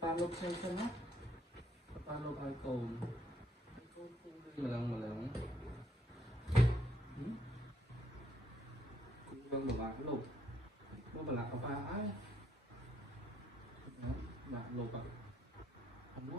ba lô xe chân á, ba lô hai cồn, cô đi mà lần, cô vâng mà bạn lô, nó mà lạc ở ba ai, lạc lô bạc, không có,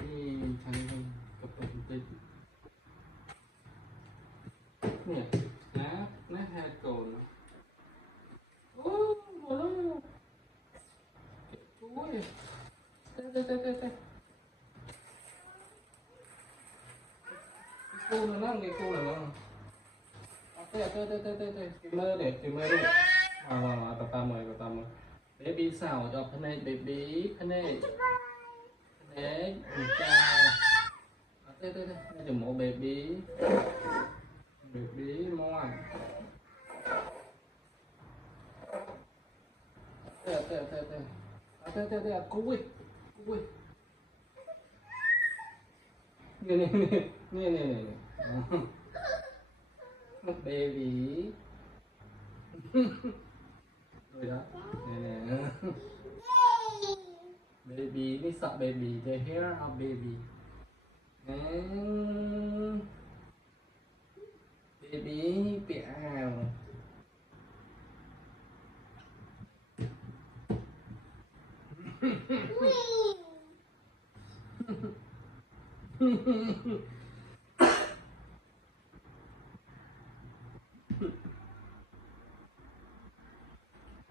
đi thành cặp cặp tít, nè, nát hai cồn, ôi, ôi, tê, cô là nó, cái cô là nó, tê, streamer đẹp, streamer luôn, tao mời, baby sao, cho thân này baby, thân này, cha, tê, đây là một baby, mon, tê, cúi, nè, baby, rồi đó, nè, baby, this is baby, the hair of baby, and baby, piao,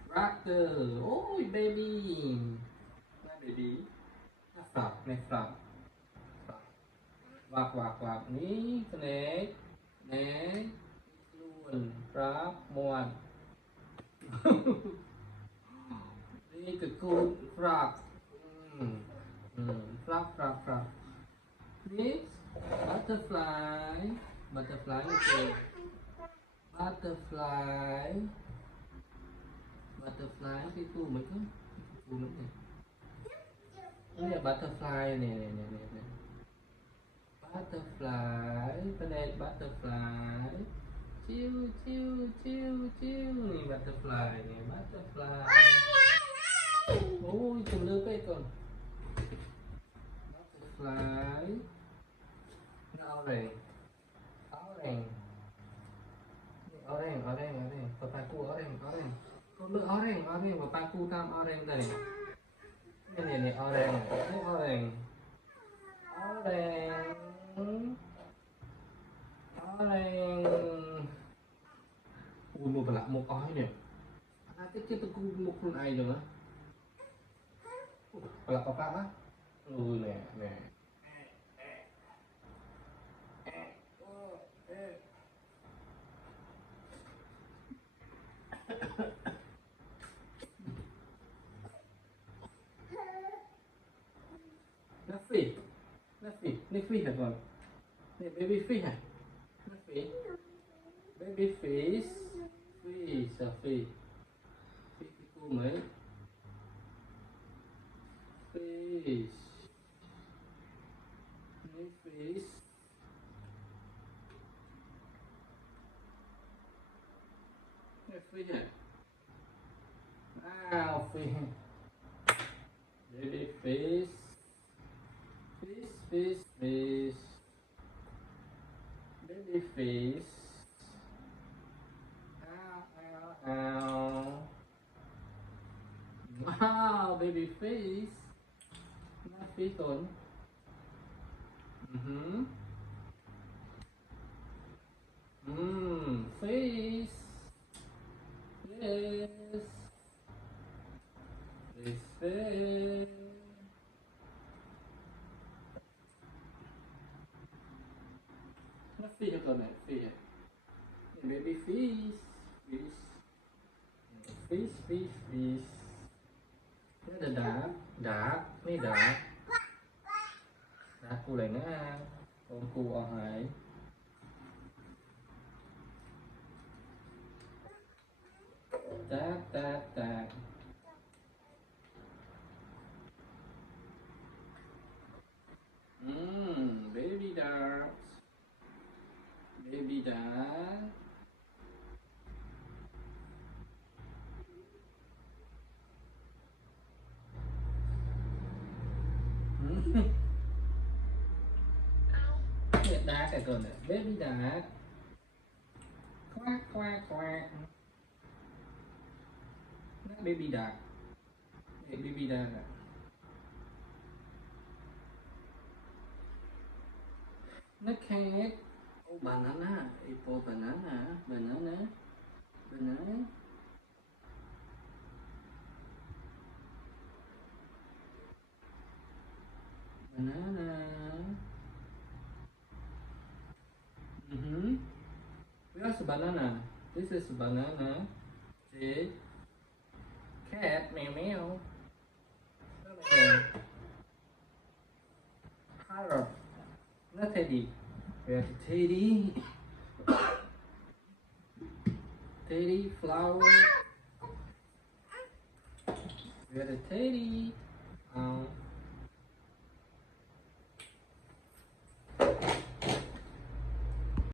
Raptor, ôi baby, baby, frog, quạt, ní, nè, luôn, frog, muôn, đi cực cool, frog, frog, this, butterfly, okay, butterfly, cái cu mấy cái cu nữa này, đây là butterfly nè, butterfly, chiêu, butterfly nè, ôi chừng lơ cái con, butterfly, orange, papaku orange, con lơ orange, papaku tam orange đây, này orange, ui một lạ một ói nè, cái tôi cũng một con ai rồi á, là có pháp á, ui nè, nó phi hả con, nè baby fish hả, nó phi, baby fish, phi cái cu mấy, fish, nó phi hả, phi, baby fish, baby fish, ow, wow, baby fish, nó phi tốn, fish, yes, fish. Nó phi cho con này, phi à? Baby fish. Nó là đá, mấy đá cu này nó con cu ở hải. Tạc. Baby ducks. Baby duck. Duck cái con này. Baby duck. Quack quack quack. Not baby duck. Baby duck. Not cat. Oh, banana. Apple banana. Banana. Banana. Banana. Where's the banana? This is banana. See? Cat. Meow meow. Parrot. Not teddy. Where's Teddy? Teddy flower. Where's the Teddy?